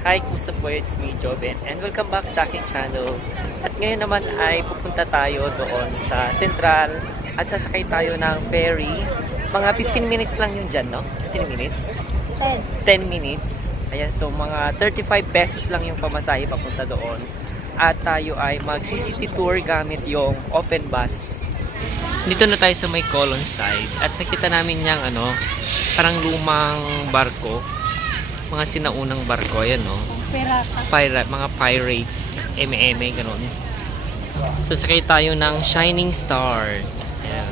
Hi, kumusta po? It's me, Joven, and welcome back sa aking channel. At ngayon naman ay pupunta tayo doon sa Central at sasakay tayo ng ferry. Mga 15 minutes lang yun dyan, no? 15 minutes? 10 minutes. Ayan, so mga 35 pesos lang yung pamasahe papunta doon. At tayo ay mag-city tour gamit yung open bus. Dito na tayo sa may Colon side at nakita namin yung parang lumang barko. Mga sinaunang barko, ayan no. Mga pirates, eme-eme, ganun. So sakay tayo ng Shining Star. Ayan.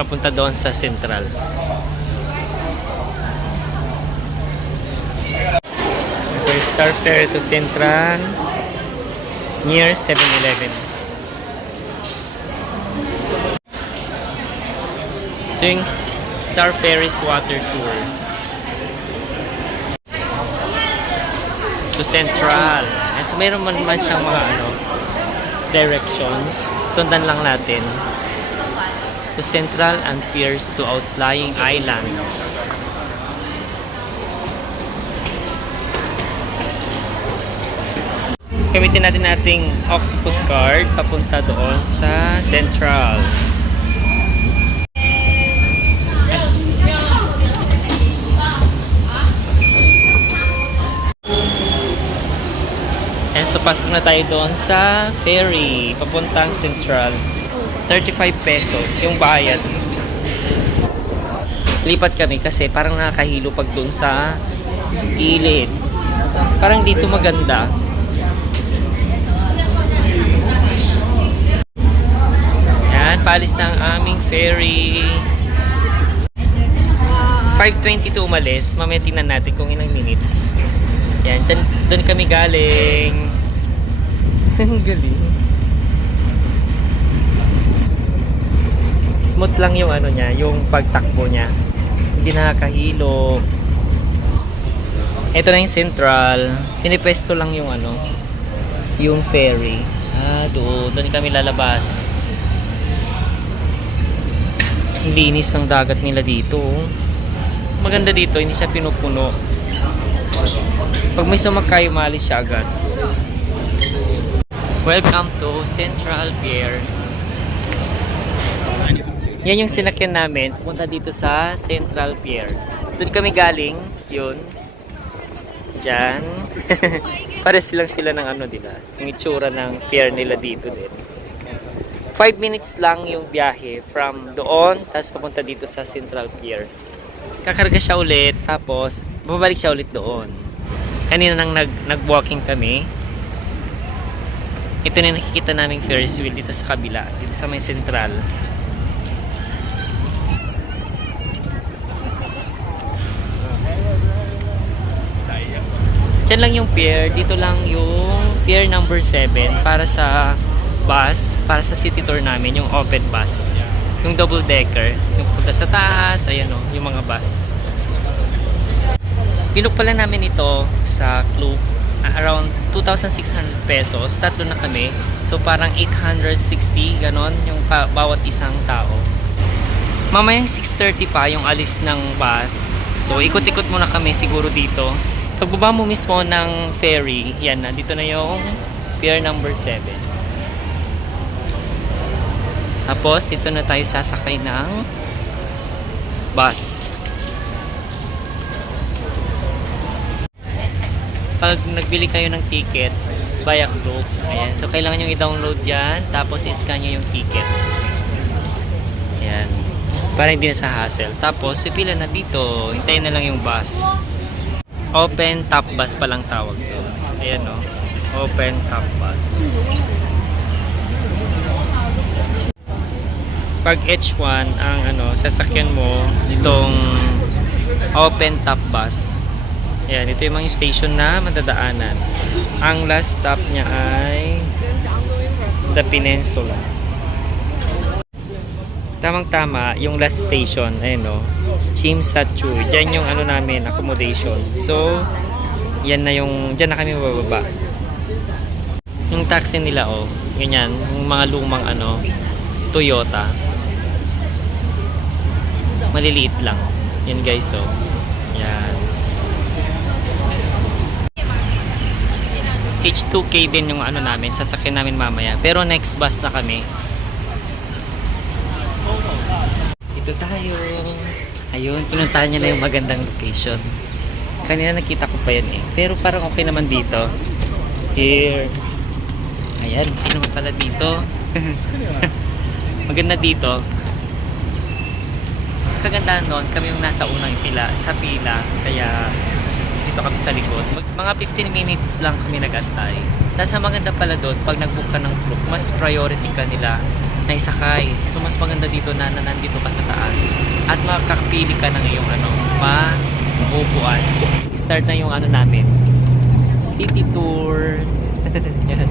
Papunta doon sa Central. Ito yung Star Ferry to Central near 7-Eleven. Ito yung Star Ferry's water tour to Central. And so mayroon man siyang mga directions. Sundan lang natin. To Central and piers to outlying islands. Gamitin natin nating octopus card papunta doon sa Central. And so pasok na tayo doon sa ferry papuntang Central. 35 peso yung bayad. Lipat kami kasi parang nakakahilo pag doon sa gilid. Parang dito maganda. Yan, paalis na ang aming ferry. 5:22 umalis. Mamaya tingnan natin kung ilang minutes. Yan, doon kami galing. Ang galing. Smooth lang yung niya, yung pagtakbo niya. Hindi nakakahilo. Ito na yung Central. Pinipwesto lang yung yung ferry. Doon kami lalabas. Ang linis ng dagat nila dito. Maganda dito, hindi siya pinupuno. Pag may sumakay, umalis siya agad. Welcome to Central Pier. Yan yung sinakyan namin. Punta dito sa Central Pier. Doon kami galing. Yun. Diyan. Pares lang sila ng diba? Yung itsura ng pier nila dito din. 5 minutes lang yung biyahe from doon, tapos papunta dito sa Central Pier. Kakarga siya ulit, tapos babalik siya ulit doon. Kanina nang nag-walking kami. Ito na nakikita naming Ferris wheel dito sa kabila, dito sa may Central. Diyan lang yung pier, dito lang yung pier number 7 para sa bus, para sa city tour namin, yung open bus. Yung double decker, yung punta sa taas, ayan yung mga bus. Binook pala namin ito sa Klook. Around 2,600 pesos. Tatlo na kami. So parang 860 ganon yung bawat isang tao. Mamayang 6:30 pa yung alis ng bus. So ikot-ikot muna kami siguro dito. Pagbaba mo mismo ng ferry, yan na. Dito na yung pier number 7. Tapos dito na tayo sasakay ng bus. Pag nagbili kayo ng ticket via Klook, ayan, so kailangan nyo i-download yan, tapos i-scan nyo yung ticket. Ayan, para hindi na sa hassle. Tapos pipila na dito, hintayin na lang yung bus. Open top bus palang tawag to. Ayan open top bus. Pag H1 ang sasakyan mo itong open top bus. Ayan, ito yung mga station na madadaanan. Ang last stop niya ay The Peninsula. Tamang-tama, yung last station, ayun Chimsachu. Diyan yung namin, accommodation. So, yan na diyan na kami bababa. Yung taxi nila, ganyan, yung mga lumang Toyota. Maliliit lang. Yan guys, yan. H2K din yung ano namin, sasakyan namin mamaya. Pero next bus na kami. Dito tayo. Ayun, pinuntahan niya na yung magandang location. Kanina nakita ko pa yan eh. Pero parang okay naman dito. Here. Ayan, okay naman pala dito. Maganda dito. Kagandahan nun, kami yung nasa unang pila, sa pila. Kaya dito kami sa likod. Mga 15 minutes lang kami nag-antay. Nasa maganda pala doon, pag nag-book ka ng group, mas priority ka nila na isakay. So mas maganda dito na nandito ka sa taas. At makakapili ka ng iyong maupuan. Start na yung namin. City tour. Yan.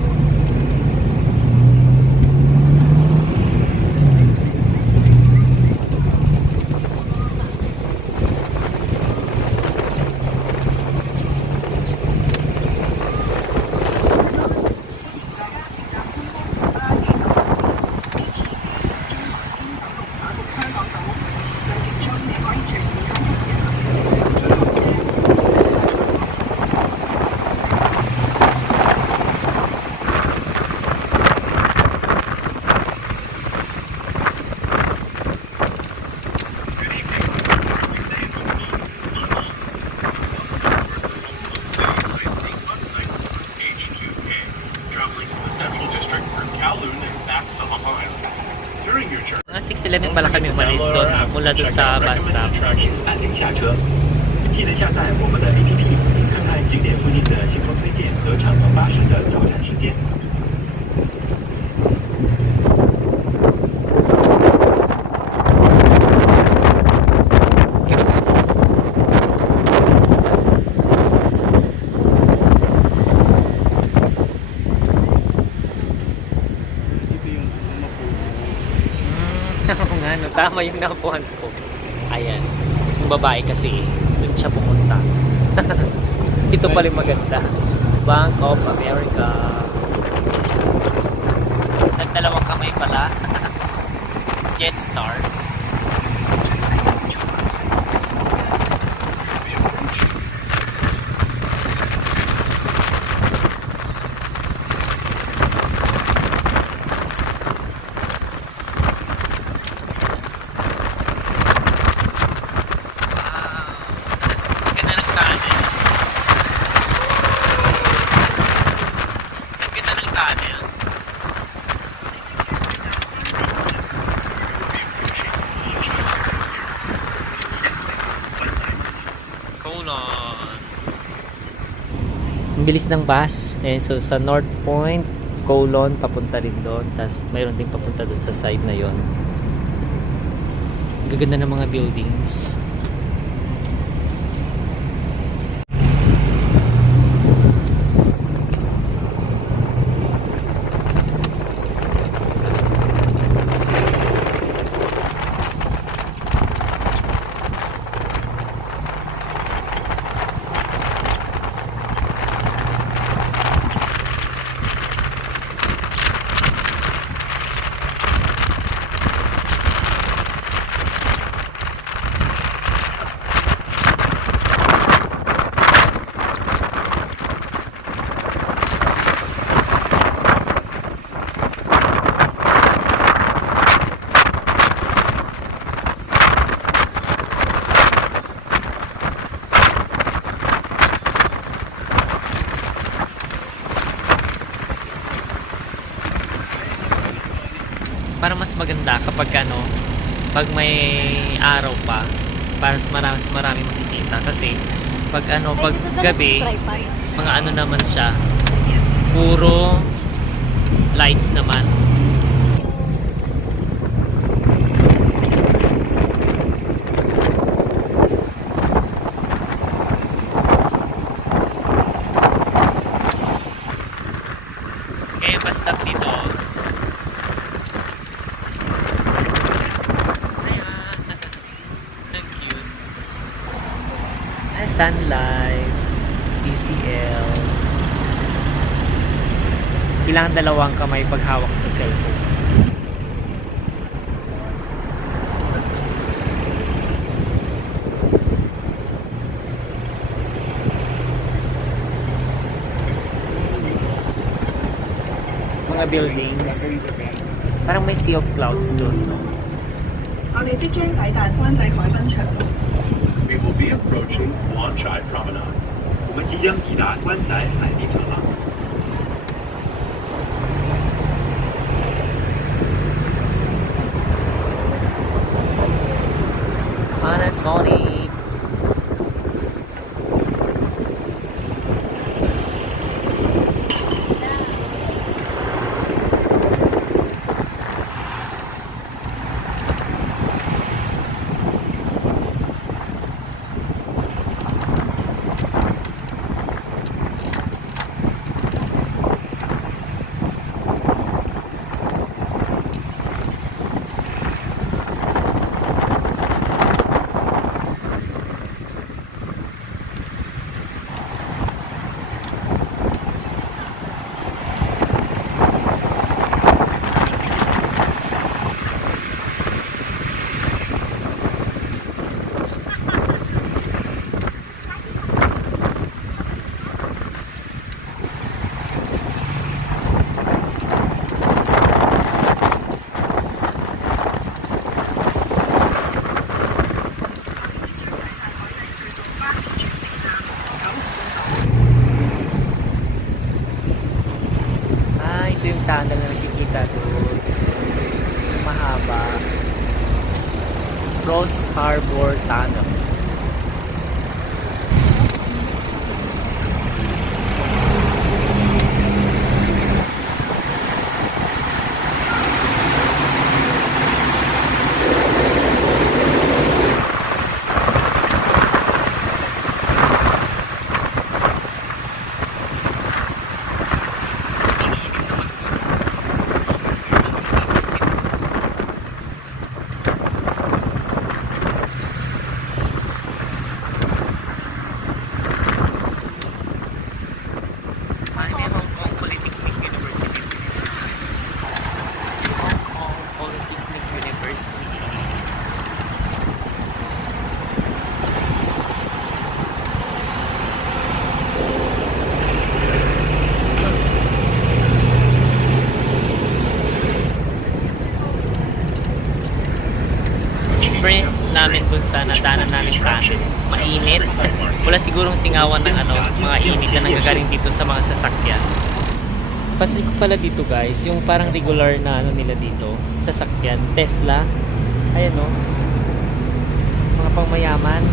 Mga 6:11 pala kami umalis doon mula doon sa bus stop. 按铃下车，记得下载我们的 APP，看看景点附近的行程推荐和长途巴士的到站时间。Oo nga, no, tama yung nakuhan ko. Ayan. Yung babae kasi, dun siya pumunta. Ito pala yung maganda. Bank of America. At dalawang kamay pala. Jetstar. Ang bilis ng bus. Eh, so sa North Point, Kowloon, papunta rin doon. Tapos mayroon din papunta doon sa side na yon. Gaganda ng mga buildings. Para mas maganda kapag pag may araw pa, para mas marami makikita kasi pag gabi, mga naman siya, puro lights naman. Kaya basta dito Sun Life, PCL. Kailangan dalawang kamay paghawak sa cellphone. mga buildings. Parang may sea of clouds doon, no? 我哋即將抵達灣仔海濱長廊。 We will be approaching Longshire Promenade. 我们即将抵达湾仔海滨长廊。 Panasonic. Ito yung tunnel na nakikita doon. Mahaba. Cross Harbor Tunnel. Hong Kong Polytechnic University. Hong Kong Polytechnic University. Experience namin dun sa nadanan namin tunnel. Mainit. Wala sigurong singawan ng mga init na nanggagaling dito sa mga sasakyan. Pasil ko pala dito guys, yung parang regular na nila dito, sasakyan, Tesla. Ayan o. Mga pangmayaman.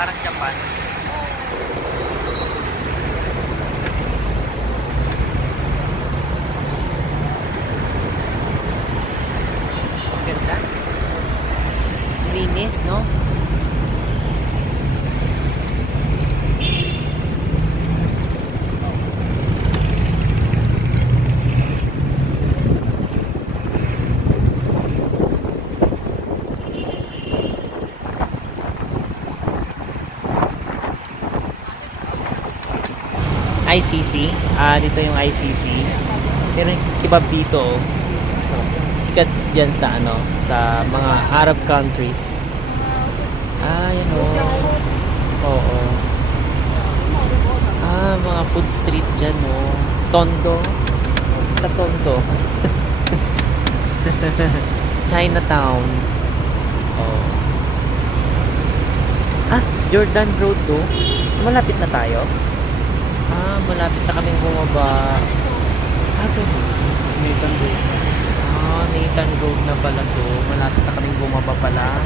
Parang Japan. Ang ganda. Linis, no? ICC. Dito yung ICC. Pero yung kebab dito, oh, sikat dyan sa ano, sa mga Arab countries. Yan o. Oo. Mga food street dyan, oh. Tondo. Sa Tondo. Chinatown. Oh. Jordan Road to. So, malapit na tayo. Malapit na kaming bumaba. Ganun. Nathan Road. Nathan Road na pala to. Malapit na kaming bumaba pala.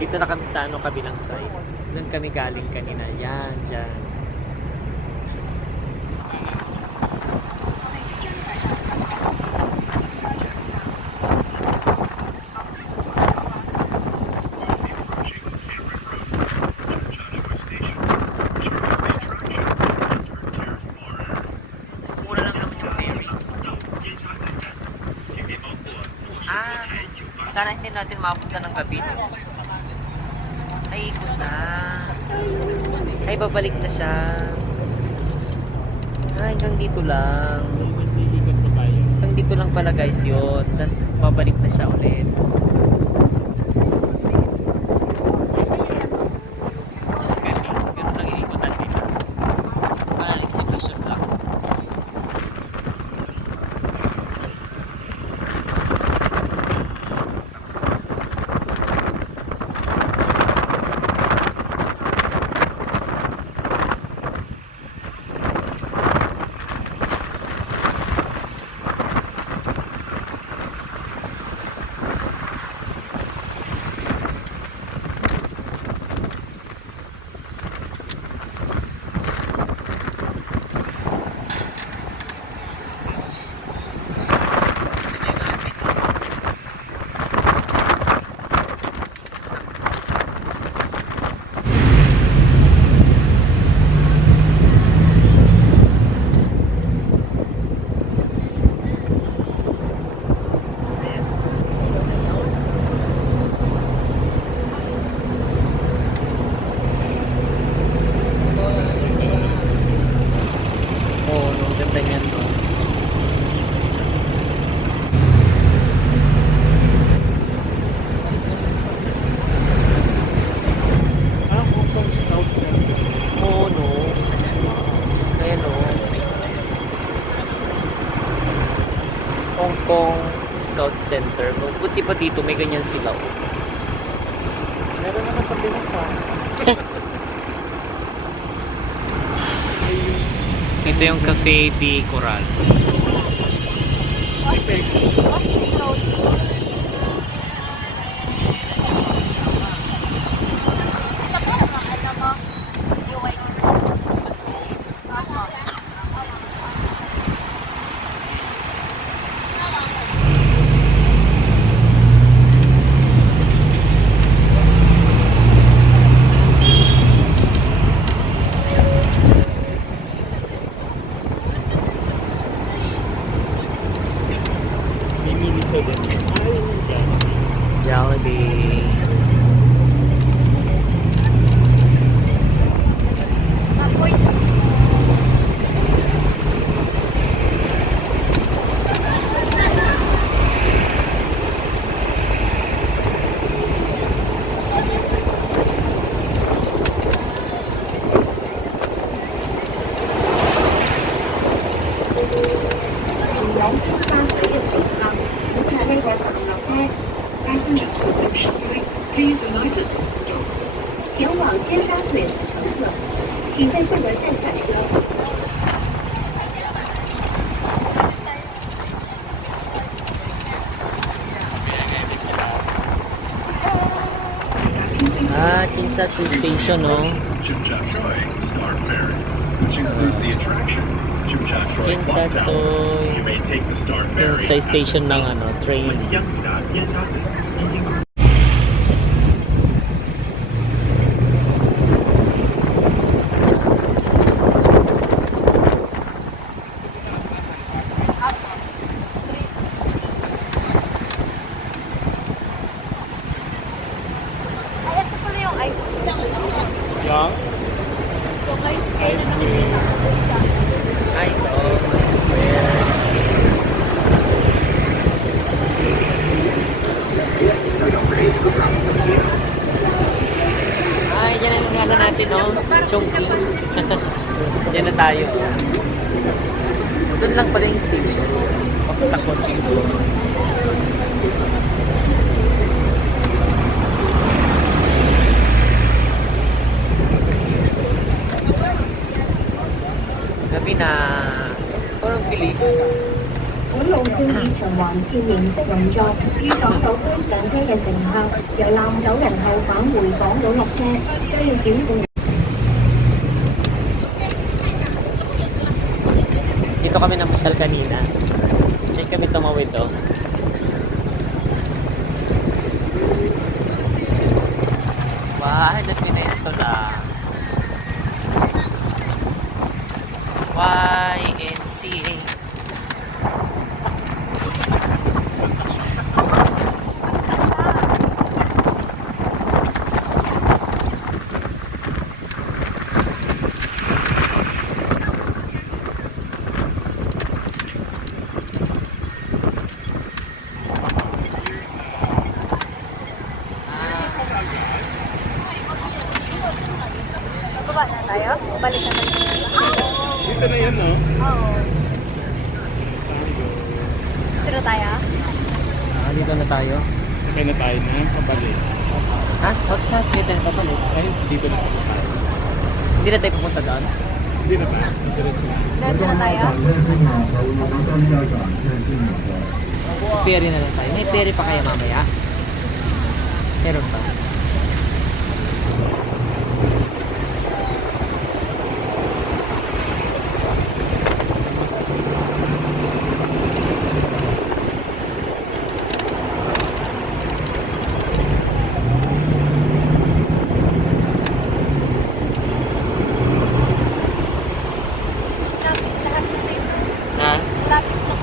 Dito na kami sa kabilang side. Doon kami galing kanina. Yan, dyan. Mura lang naman yung ferry. Sana hindi natin mapunta ng gabi. Ay, ikot na. Ay, babalik na siya. Hanggang dito lang. Hanggang dito lang pala guys yun. Tapos babalik na siya ulit. Ganun lang yung ikotan nila. Exhibition lang. Hong Kong Scout Center. Buti pa dito, may ganyan sila. Oh. Meron naman sa Pinas ha. Ito yung Cafe de Coral. Mimili sa din. Ay, yan. Jollibee. Passengers for Shuttle, please alight at this stop. 前往尖沙咀乘客，请在这个站下车。 Ah, Chinsatsu Station, no? Chimcha Choi Star Ferry, which includes the attraction Chimcha Choi Clock Chinsatsu. Tower. You may take the Star Yung Ferry sa at the station ng stop. ano, train. 即将抵达尖沙咀已经 Ay, ito pala yung ice cream. Yung? Yung ice cream na nakikita ko isa. Ay, ito. Square. Ay, dyan ang ano natin, no? Chongqing. Dyan na tayo. Doon lang pala yung station. Papunta konting doon. Gabi na. Parang bilis. 所有經已循環接形式運作，於港島區上車嘅乘客由南九人後返回港島落車，需要檢半。 Dito kami namasyal kanina. Diyan kami tumawid, oh. Wow, the peninsula. YNCA. Bababa na tayo? Balik na tayo. Dito na yan, no? Oo. Dito na tayo? Ah, dito na tayo. Sakay na tayo na, pabalik. Ha? What sa dito na papalit? Ay, dito na tayo. Hindi na tayo pupunta doon? Hindi na tayo. Diretso na. Dito na tayo? Ferry na lang tayo. May ferry pa kaya mamaya? Meron pa. Lahat na tayo. Ha? Lapit lang.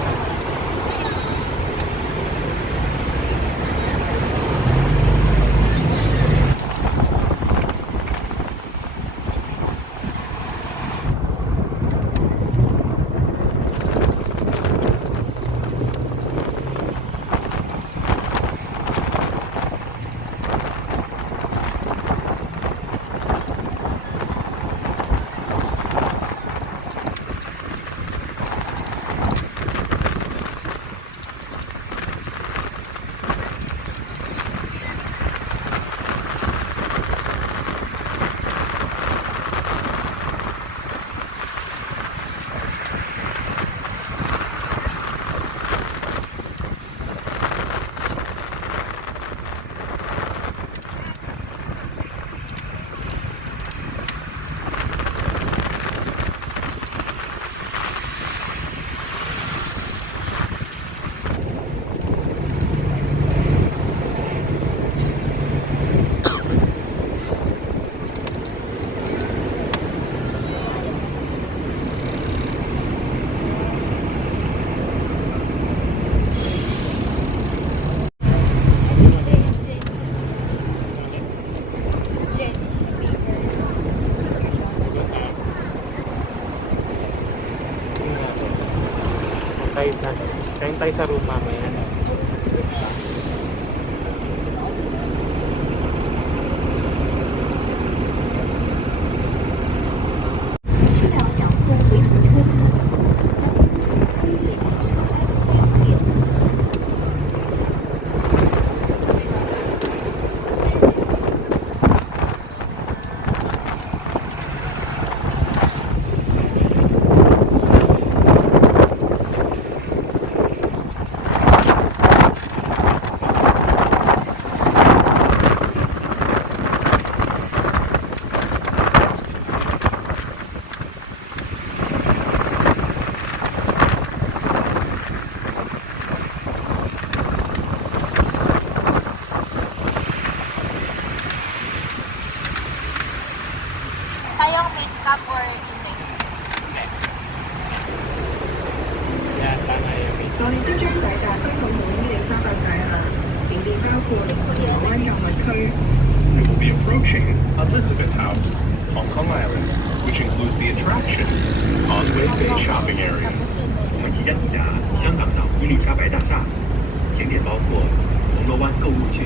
Kain tayo sa room mamaya. 需要脚后回头车。Tayong makeup or hindi? Yan, tama yun. 我哋即將抵達香港島伊利沙伯大廈，景點包括荷灣購物區、 We will be approaching Elizabeth House, Hong Kong Island, which includes the attraction Causeway Bay Shopping Area. 我们即将抵达香港岛伊丽莎白大厦，景点包括铜锣湾购物区。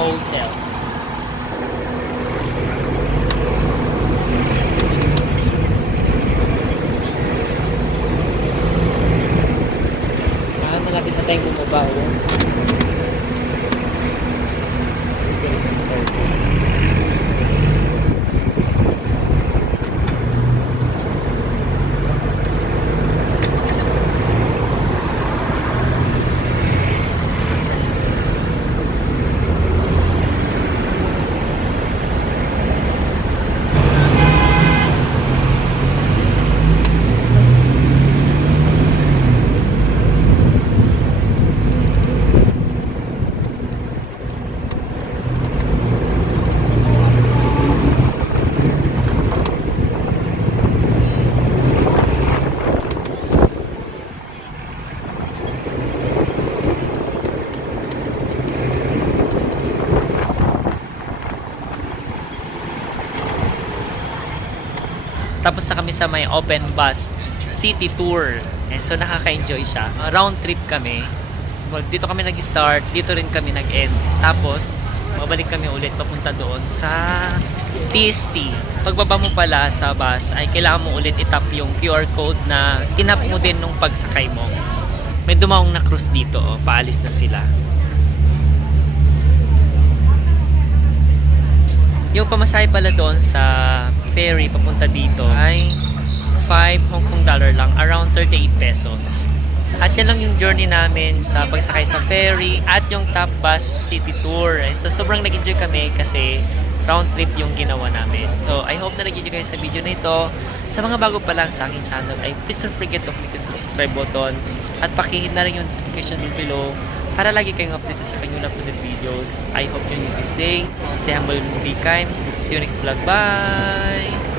Hotel. Malapit na tayong bumaba. Tapos na kami sa may open bus city tour. And so nakaka-enjoy siya. Round trip kami. Well, dito kami nag-start, dito rin kami nag-end. Tapos babalik kami ulit papunta doon sa TST. Pagbaba mo pala sa bus ay kailangan mo ulit itap yung QR code na tinap mo din nung pagsakay mo. May dumaong na cruise dito, oh. Paalis na sila. Yung pamasahe pala doon sa ferry papunta dito ay 5 Hong Kong dollar lang, around 38 pesos. At yan lang yung journey namin sa pagsakay sa ferry at yung top bus city tour. So sobrang nag-enjoy kami kasi round trip yung ginawa namin. So I hope na nag-enjoy kayo sa video na ito. Sa mga bago pa lang sa aking channel ay please don't forget to click the subscribe button at pakihit na rin yung notification below para lagi kayong updated sa kanyang uploaded videos. I hope you enjoy this day. Stay humble and be kind. See you next vlog. Bye!